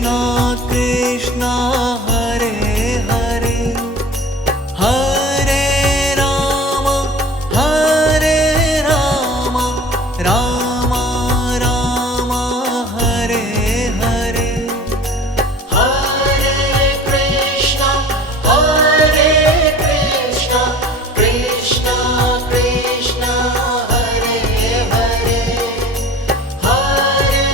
Krishna Krishna Hare Hare Hare Ram Ram Ram Hare Hare Hare Krishna Krishna Krishna Hare Hare Hare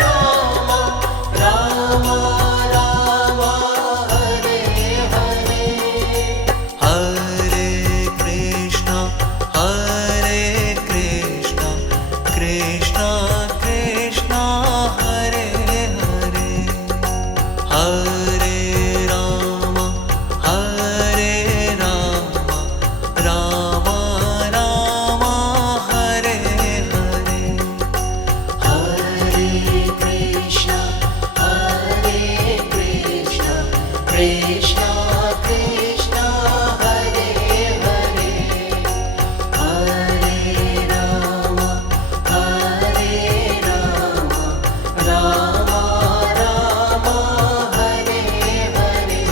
Ram Ram Ram Hare Hare Hare Krishna Krishna Krishna Hare Hare Hare Ram Ram Ram Hare Hare Hare Krishna Krishna Krishna Hare Hare Hare Ram Ram Hare Hare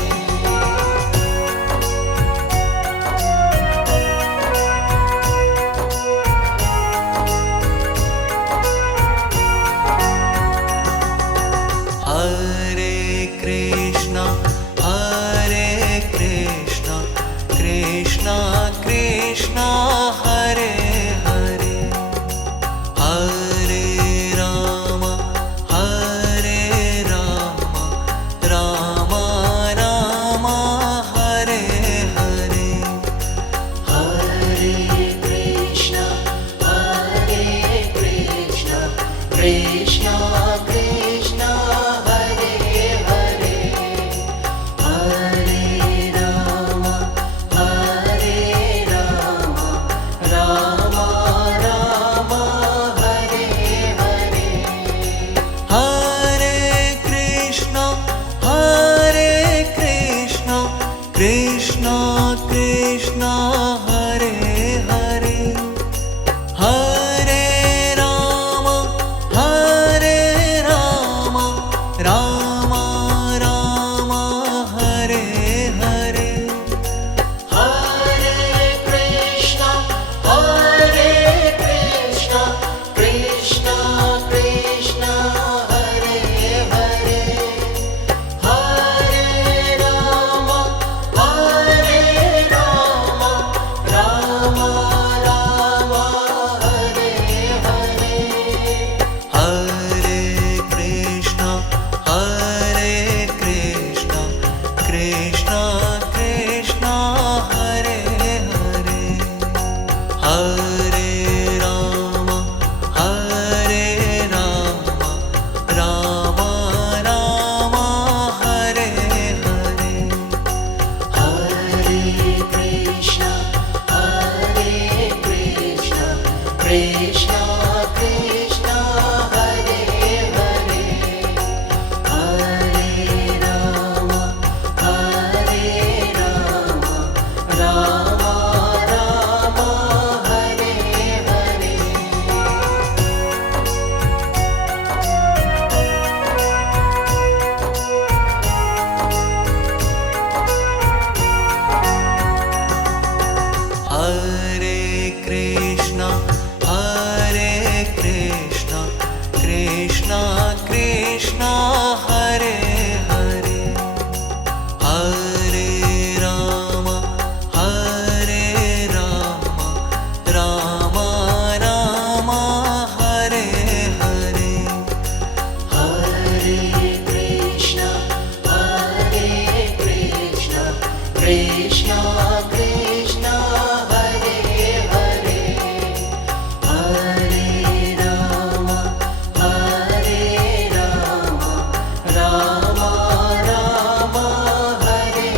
Hare Krishna Krishna Krishna Hare Hare Hare Ram Ram Ram Hare Hare Hare Krishna Krishna Hare Hare Hare Ram Ram Hare Hare Hare Krishna Krishna Krishna Hare Hare Hare Ram Ram Ram Hare Hare Hare Krishna Krishna Hare Hare Hare Ram Ram Hare Hare Hare Krishna Krishna Krishna Hare Hare Hare Ram Ram Ram Hare Hare Hare Krishna Krishna Hare Hare Hare Ram Ram Hare Hare Hare Krishna Krishna Krishna Hare Hare Hare Ram Ram Ram Hare Hare Hare Krishna Krishna Hare Hare Hare Ram Ram Hare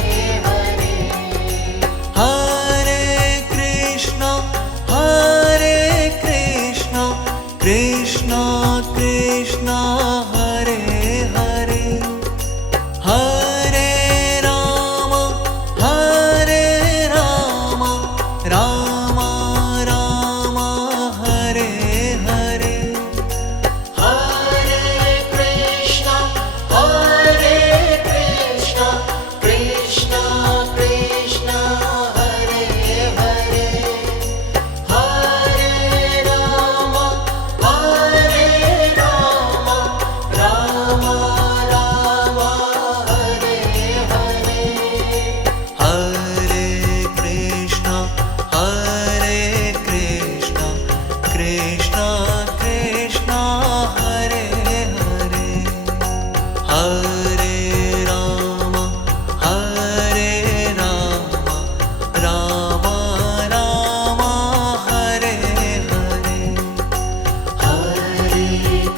Hare Hare Krishna Krishna Krishna Hare Hare Hare Ram Ram Ram Hare Hare Hare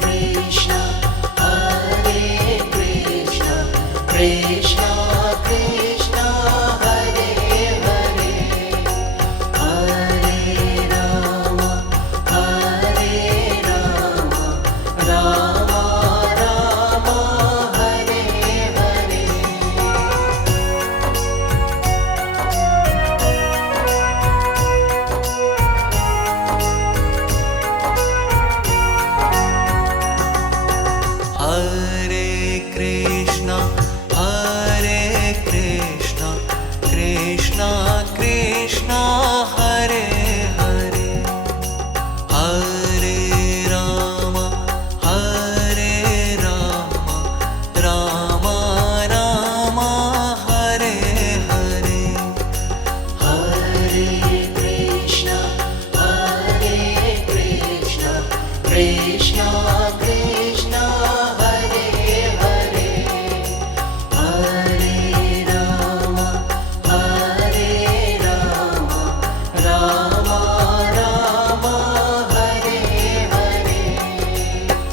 Krishna, Hare Krishna, Krishna Krishna, Hare Hare, Hare Rama, Hare Rama, Rama Rama, Hare Hare. Hare Krishna, Hare Krishna, Krishna Krishna, Hare Hare, Hare Rama, Hare Rama, Rama Rama, Hare Hare. Hare Krishna, Hare Krishna, Krishna Krishna, Hare Hare, Hare Rama, Hare Rama, Rama Rama, Hare Hare.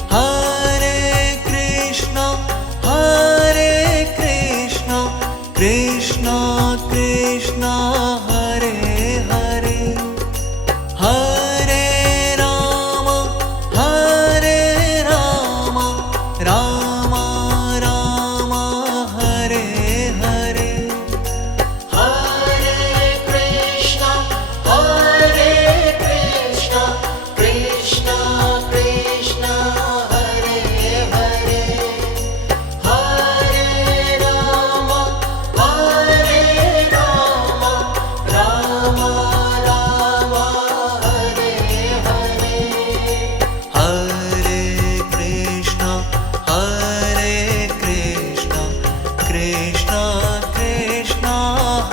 Hare Krishna, Hare Krishna, Krishna Krishna, Hare Hare, Hare Rama, Hare Rama, Rama Rama, Hare Hare. Hare Krishna, Hare Krishna, Krishna Krishna, Hare Hare, Hare Rama, Hare Rama, Rama Rama, Hare Hare. Hare Krishna, Hare Krishna, Krishna Krishna,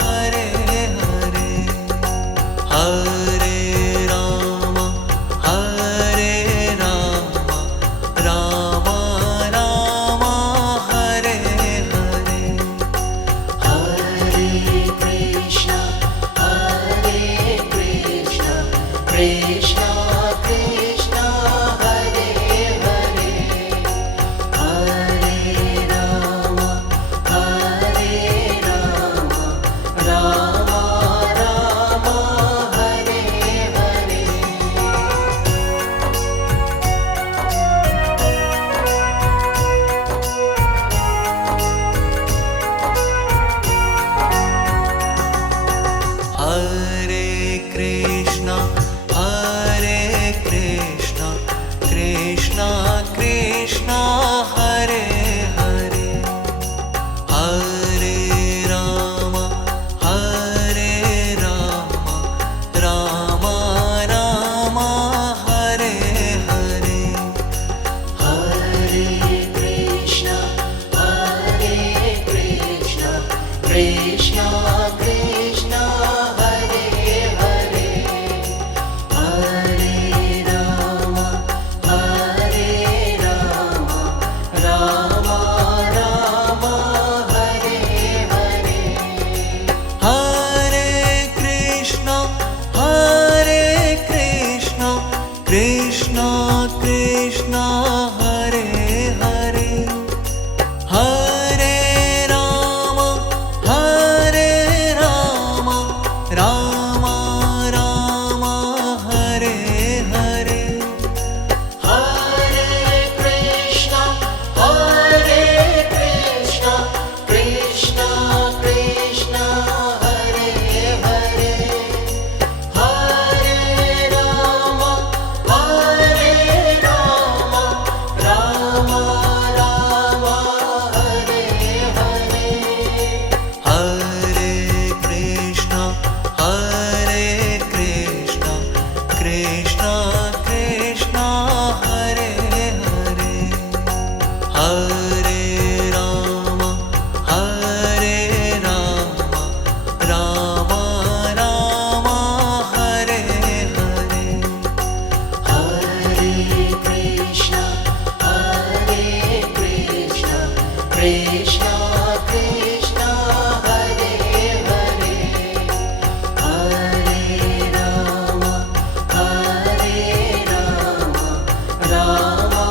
Hare Hare, Hare Rama, Hare Rama, Rama Rama, Hare Hare. Hare Krishna, Hare Krishna, Krishna Krishna, Hare Hare, Hare Rama, Hare Rama, Rama Rama, Hare Hare. Hare Krishna, Hare Krishna, Krishna Krishna, Hare Hare, Hare Rama, Hare Rama, Rama Rama, Hare Hare. Hare Krishna, Hare Krishna, Krishna Krishna, Hare Hare, Hare Rama, Hare Rama, Rama Rama, Hare Hare. Hare Krishna, Hare Krishna, Krishna Krishna, Hare Hare, Hare Rama, Hare Rama, Rama Rama, Hare Hare. Hare Krishna, Hare Krishna, Krishna Krishna, Hare Hare, Hare Rama, Hare Rama, Rama Rama, Hare Hare. Hare Krishna, Hare Krishna, Krishna Krishna, Hare Hare, Hare Rama, Hare Rama, Rama Rama, Hare Hare. Hare Krishna, Hare Krishna, Krishna Krishna, Hare Hare, Hare Rama, Hare Rama, Rama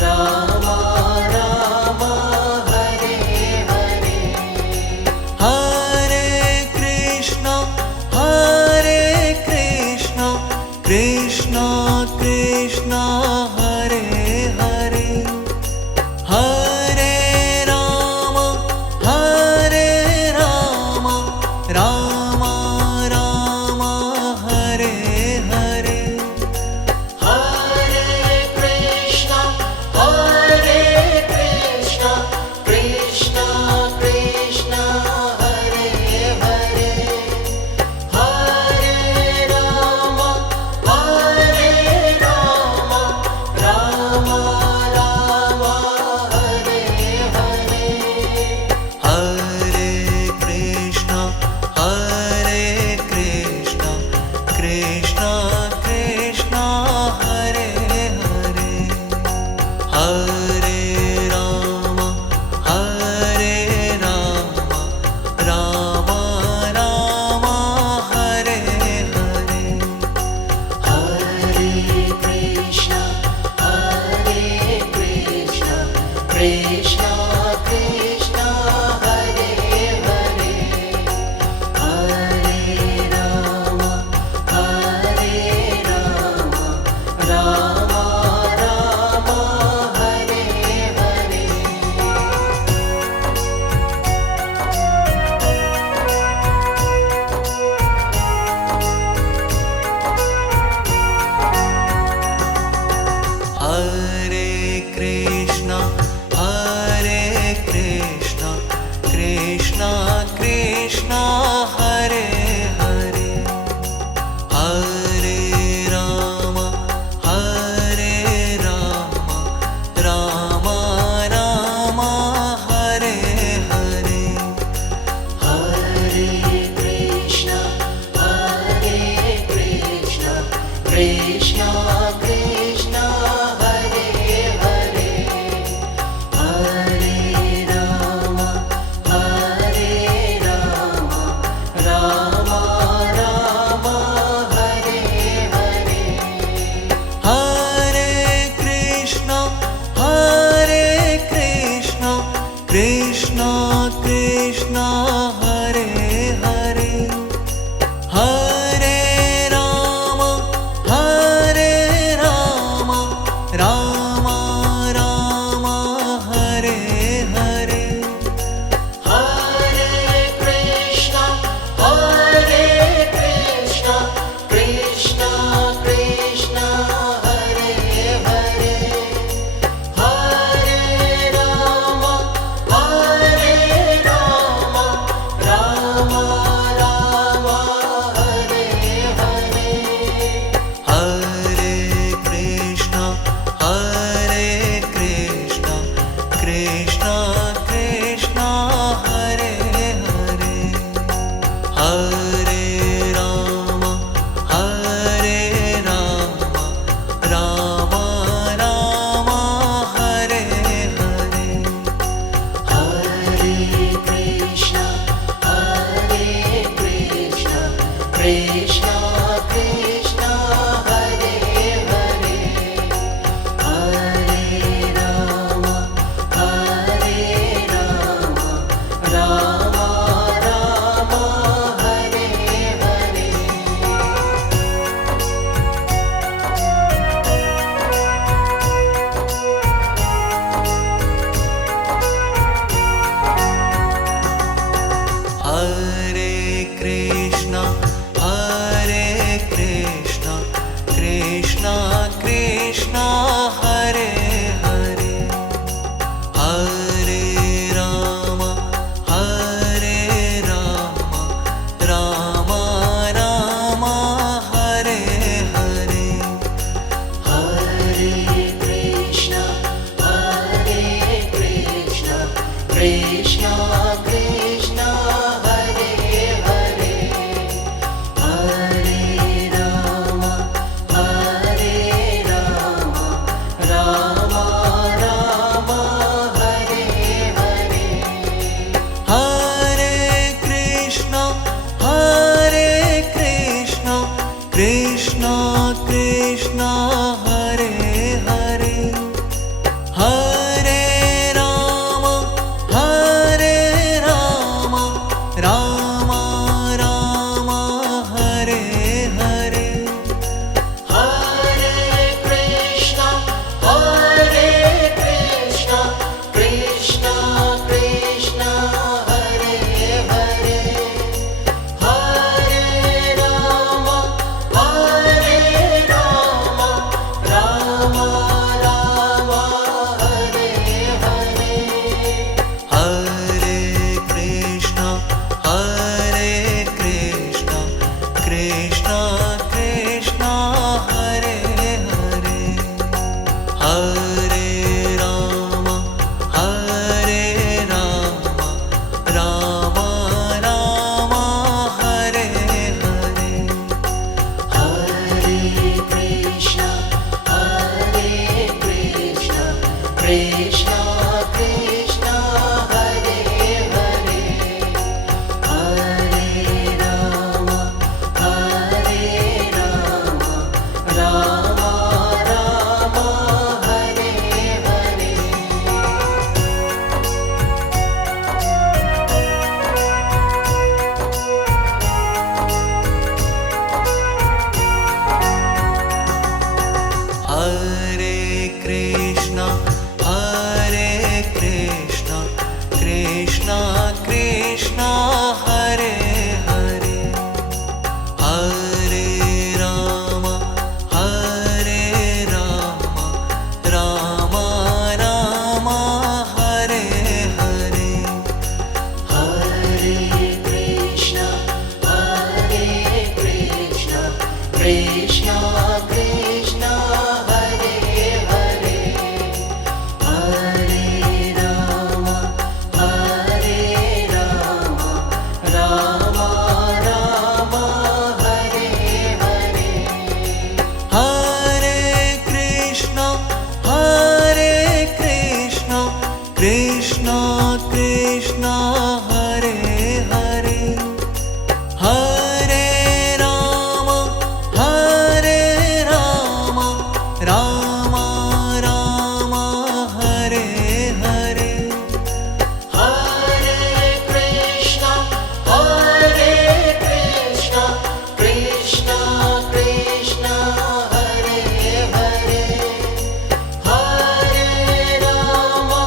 Ram Hare Rama, Hare Rama, Rama Rama, Hare Hare. Hare Krishna, Krishna Krishna, Hare Hare. Hare Rama, Rama Rama, Hare Hare. Hare Krishna, Krishna Krishna, Hare Hare. Hare Rama, Rama Rama, Hare Hare. Hare Krishna, Krishna Krishna, Hare Hare. Hare Rama, Rama Rama, Hare Hare. Hare Krishna, Krishna Krishna, Hare Hare. Hare Rama, Rama Rama, Hare Hare. Hare Krishna, Krishna Krishna, Hare Hare. Hare Rama, Rama Rama, Hare Hare. Hare Krishna, Krishna Krishna, Hare Hare. Hare Rama, Rama Rama, Hare Hare. Hare Krishna, Krishna Krishna, Hare Hare. Hare Rama, Rama Rama, Hare Hare. Hare Krishna, Krishna Krishna, Hare Hare. Hare Rama, Rama Rama, Hare Hare. Hare Krishna, Krishna Krishna, Hare Hare. Hare Rama, Rama Rama, Hare Hare. Hare Krishna, Krishna Krishna, Hare Hare. Hare Rama, Krishna Krishna Hare Hare Hare Rama Hare Rama Rama Rama Hare Hare Hare Krishna Krishna Krishna Hare Hare Hare Rama Rama Rama Hare Hare Hare Krishna Krishna Krishna Hare Hare Hare Rama Rama Rama Hare Hare Hare Krishna Krishna Krishna Hare Hare Hare Rama Rama Rama Hare Hare Hare Krishna Krishna Krishna Hare Hare Hare Rama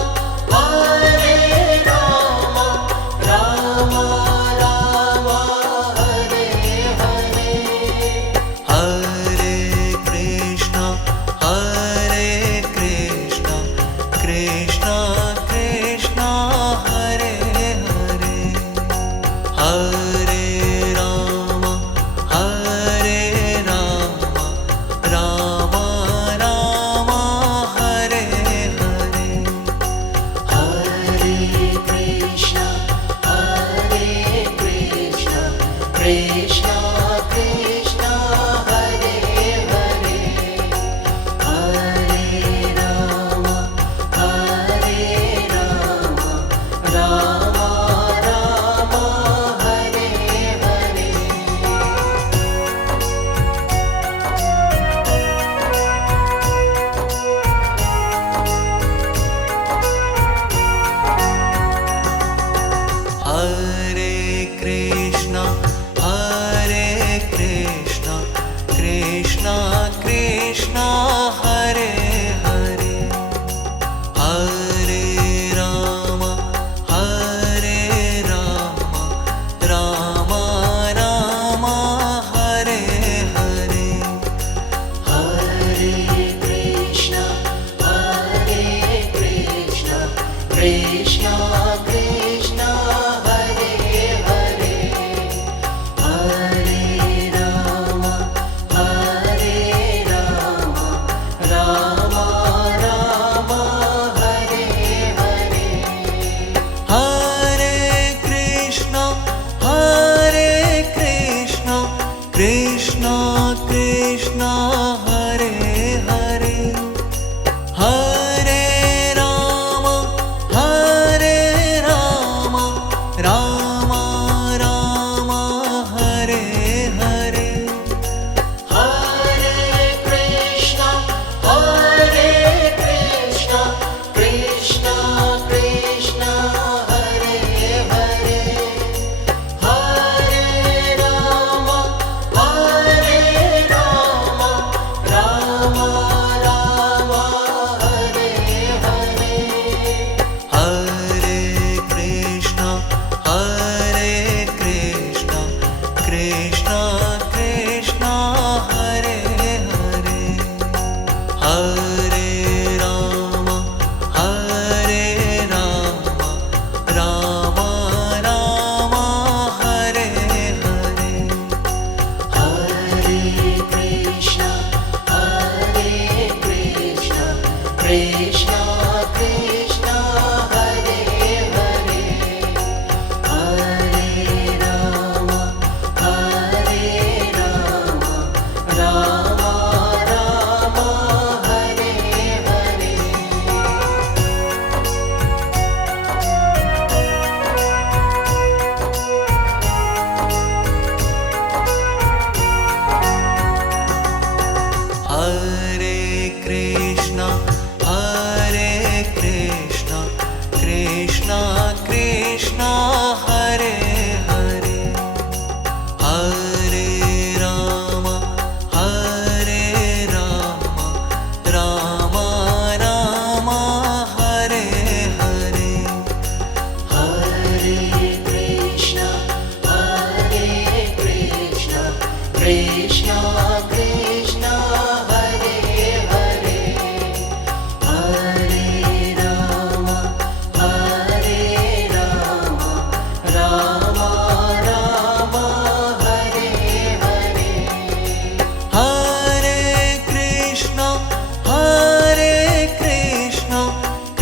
Rama Rama Hare Hare Hare Krishna Krishna Krishna Hare Hare Hare Rama Rama Rama Hare Hare Hare Krishna Krishna Krishna Hare Hare Hare Rama Rama Rama Hare Hare Hare Krishna Krishna Krishna Hare Hare Hare Rama Rama Rama Hare Hare Hare Krishna Krishna Krishna Hare Hare Hare Rama Rama Rama Hare Hare Hare Krishna Krishna Krishna Hare Hare Hare Rama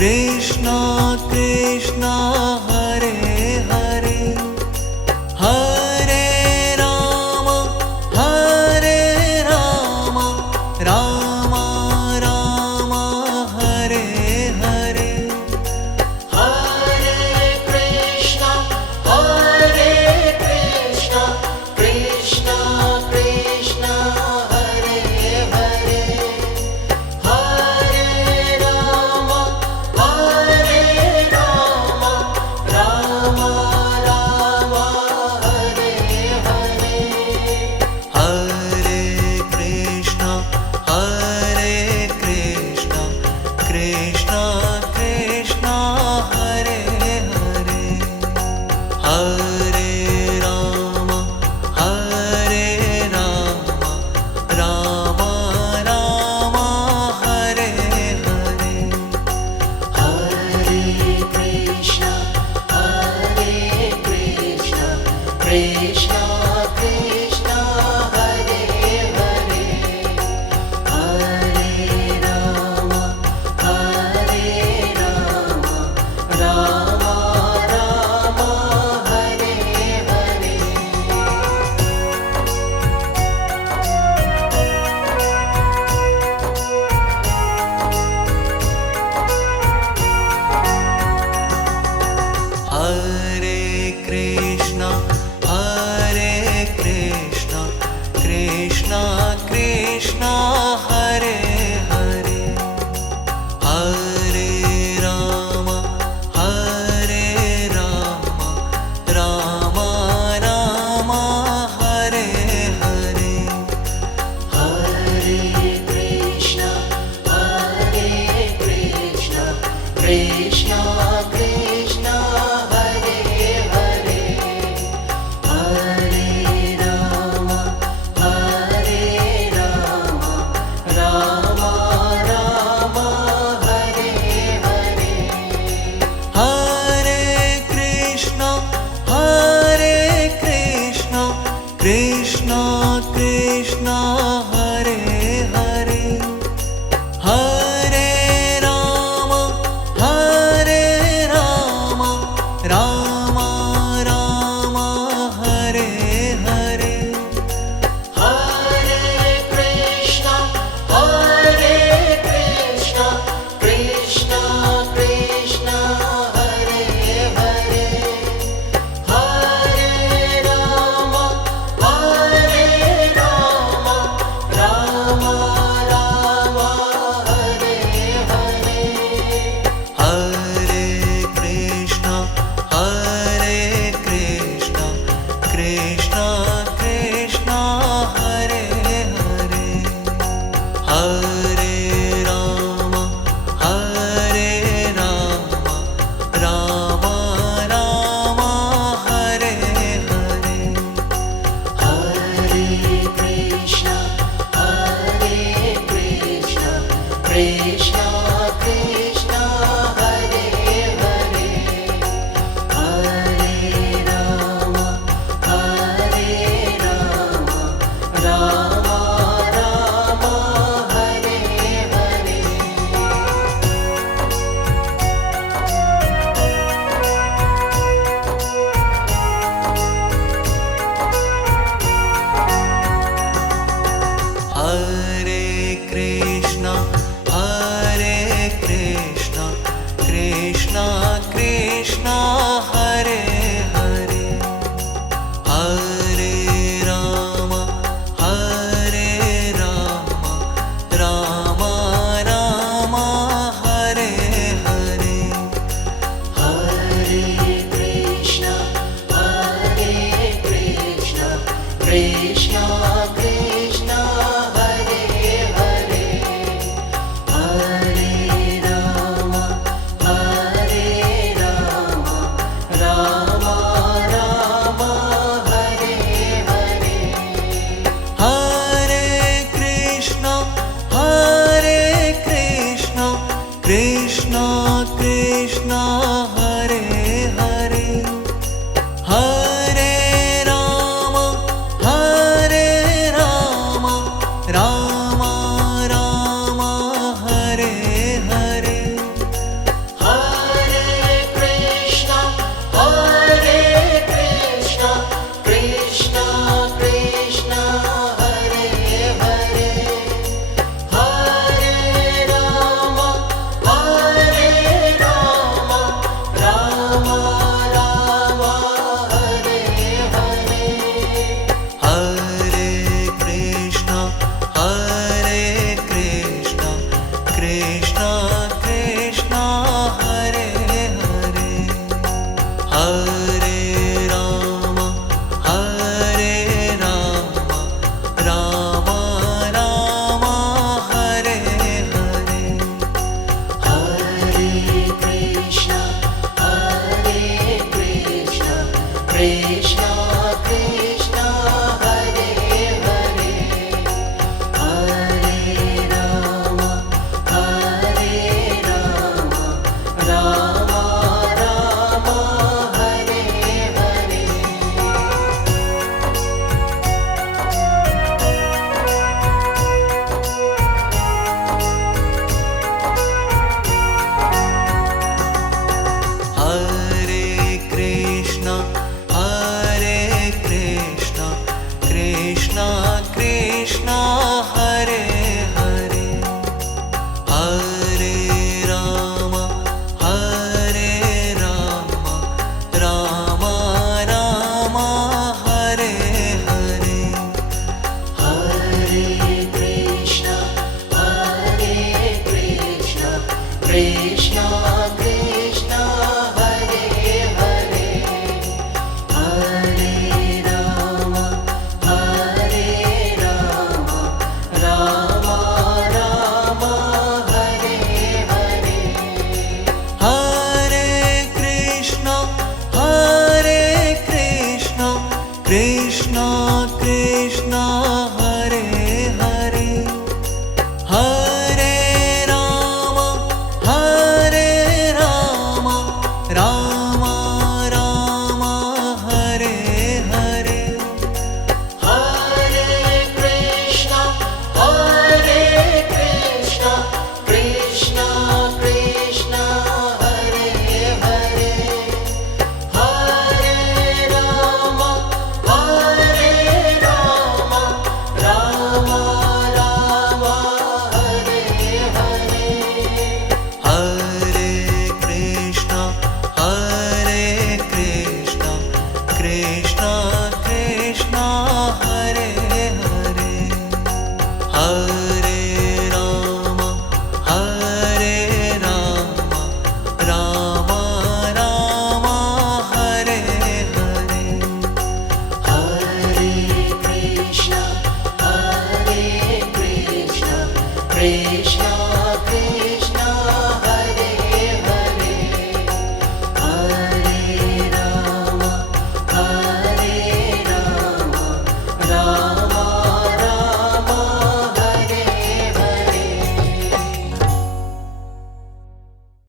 Krishna Krishna Hare Hare Hare Ram Ram Ram Hare Hare Hare Krishna, Krishna Krishna, Hare Hare. Hare Rama, Rama Rama, Hare Hare. Hare Krishna Krishna Krishna Hare Hare Hare Ram Ram Ram Hare Hare Hare Krishna, Krishna Krishna, Hare Hare. Hare Rama, Rama Rama, Hare Hare. Hare Krishna Krishna Krishna Hare Hare Hare Ram Ram Ram Hare Hare Hare Krishna, Krishna Krishna,